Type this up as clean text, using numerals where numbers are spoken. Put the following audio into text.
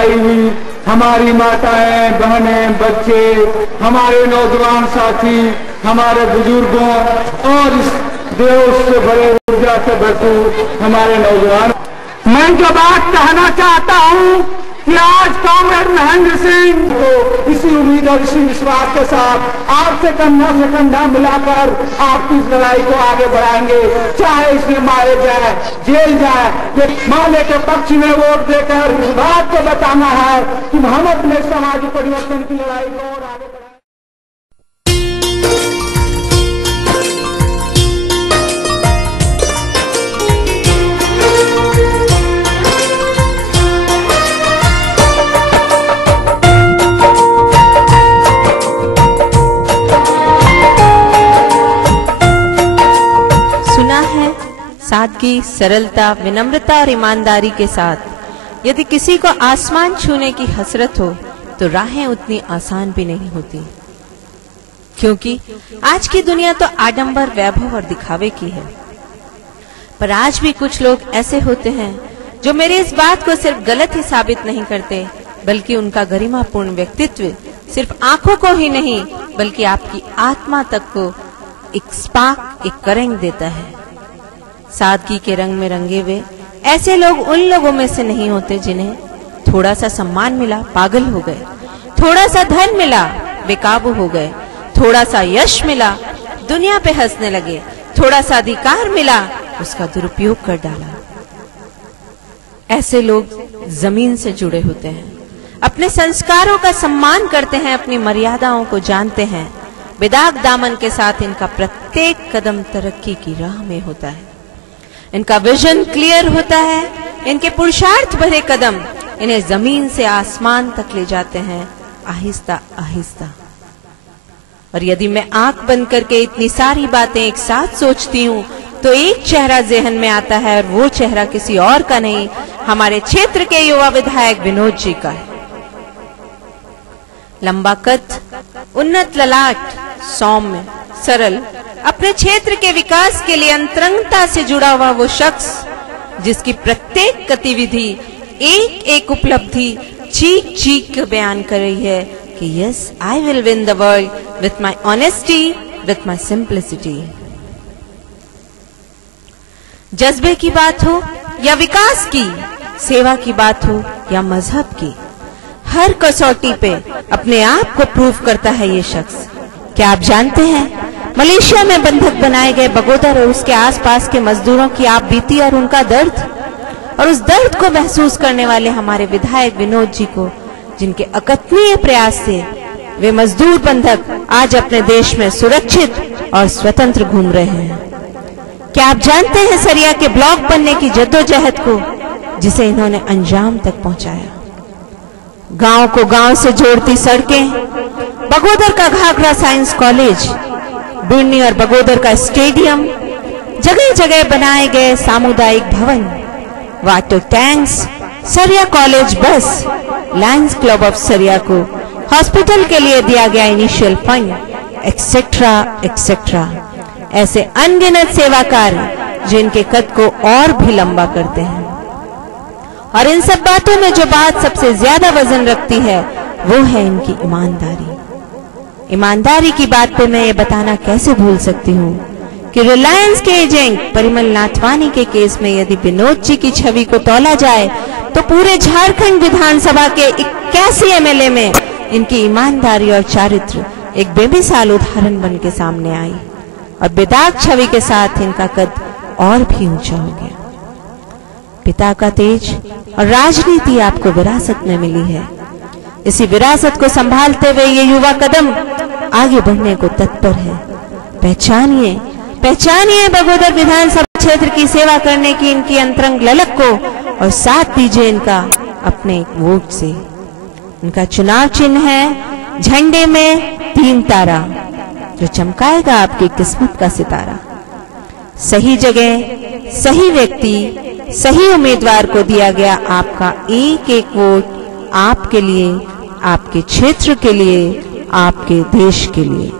लड़ाई हुई, हमारी माताएं, बहनें, बच्चे, हमारे नौजवान साथी, हमारे बुजुर्गों और इस देश से बड़े ऊर्जा से भरपूर हमारे नौजवान। मैं जो बात कहना चाहता हूं कि आज कॉमरेड महेंद्र सिंह को इसी उम्मीद और इसी विश्वास के साथ आपसे कंधा से कंधा मिलाकर आपकी इस लड़ाई को आगे बढ़ाएंगे, चाहे इसमें मारे जाए, जेल जाए। ये माले के पक्ष में वोट देकर इस बात को बताना है कि हम अपने सामाजिक परिवर्तन की लड़ाई को और आगे बढ़ाएं। सादगी, सरलता, विनम्रता और ईमानदारी के साथ यदि किसी को आसमान छूने की हसरत हो तो राहें उतनी आसान भी नहीं होती, क्योंकि आज की दुनिया तो आडंबर, वैभव और दिखावे की है। पर आज भी कुछ लोग ऐसे होते हैं जो मेरी इस बात को सिर्फ गलत ही साबित नहीं करते, बल्कि उनका गरिमापूर्ण व्यक्तित्व सिर्फ आंखों को ही नहीं बल्कि आपकी आत्मा तक को एक स्पार्क, एक करंट देता है। सादगी के रंग में रंगे हुए ऐसे लोग उन लोगों में से नहीं होते जिन्हें थोड़ा सा सम्मान मिला पागल हो गए, थोड़ा सा धन मिला बेकाबू हो गए, थोड़ा सा यश मिला दुनिया पे हंसने लगे, थोड़ा सा अधिकार मिला उसका दुरुपयोग कर डाला। ऐसे लोग जमीन से जुड़े होते हैं, अपने संस्कारों का सम्मान करते हैं, अपनी मर्यादाओं को जानते हैं। बेदाग दामन के साथ इनका प्रत्येक कदम तरक्की की राह में होता है। इनका विजन क्लियर होता है, इनके पुरुषार्थ भरे कदम इन्हें जमीन से आसमान तक ले जाते हैं, आहिस्ता आहिस्ता। और यदि मैं आंख बंद करके इतनी सारी बातें एक साथ सोचती हूँ तो एक चेहरा जेहन में आता है, और वो चेहरा किसी और का नहीं, हमारे क्षेत्र के युवा विधायक विनोद जी का है। लंबा कद, उन्नत ललाट, सौम्य, सरल, अपने क्षेत्र के विकास के लिए अंतरंगता से जुड़ा हुआ वो शख्स जिसकी प्रत्येक गतिविधि, एक एक उपलब्धि चीख चीख कर बयान कर रही है कि yes I will win the world with my honesty, with my simplicity. जज्बे की बात हो या विकास की, सेवा की बात हो या मजहब की, हर कसौटी पे अपने आप को प्रूव करता है ये शख्स। क्या आप जानते हैं मलेशिया में बंधक बनाए गए बगोदर और उसके आसपास के मजदूरों की आप बीती और उनका दर्द, और उस दर्द को महसूस करने वाले हमारे विधायक विनोद जी को, जिनके अकथनीय प्रयास से वे मजदूर बंधक आज अपने देश में सुरक्षित और स्वतंत्र घूम रहे हैं। क्या आप जानते हैं सरिया के ब्लॉक बनने की जद्दोजहद को, जिसे इन्होंने अंजाम तक पहुंचाया? गांव को गांव से जोड़ती सड़कें, बगोदर का घाघरा साइंस कॉलेज, बिरनी और बगोदर का स्टेडियम, जगह जगह बनाए गए सामुदायिक भवन, वाटर टैंक्स, सरिया कॉलेज बस, लायंस क्लब ऑफ सरिया को हॉस्पिटल के लिए दिया गया इनिशियल फंड, एक्सेट्रा एक्सेट्रा। ऐसे अनगिनत सेवा कार्य जिनके कद को और भी लंबा करते हैं। और इन सब बातों में जो बात सबसे ज्यादा वजन रखती है वो है इनकी ईमानदारी। ईमानदारी की बात पे मैं ये बताना कैसे भूल सकती हूँ कि रिलायंस के एजेंट परिमल नाथवानी के केस में यदि विनोद जी की छवि को तौला जाए तो पूरे झारखंड विधानसभा के 81 एमएलए में इनकी ईमानदारी और चारित्र एक बेमिसाल उदाहरण बन के सामने आई, और बेदाग छवि के साथ इनका कद और भी ऊंचा हो गया। पिता का तेज और राजनीति आपको विरासत में मिली है। इसी विरासत को संभालते हुए ये युवा कदम आगे बढ़ने को तत्पर है। पहचानिए, पहचानिए बगोदर विधानसभा क्षेत्र की सेवा करने की इनकी अंतरंग ललक को, और साथ दीजिए इनका अपने वोट से। इनका चुनाव चिन्ह है झंडे में 3 तारा, जो चमकाएगा आपकी किस्मत का सितारा। सही जगह, सही व्यक्ति, सही उम्मीदवार को दिया गया आपका एक एक वोट आपके लिए, आपके क्षेत्र के लिए, आपके देश के लिए।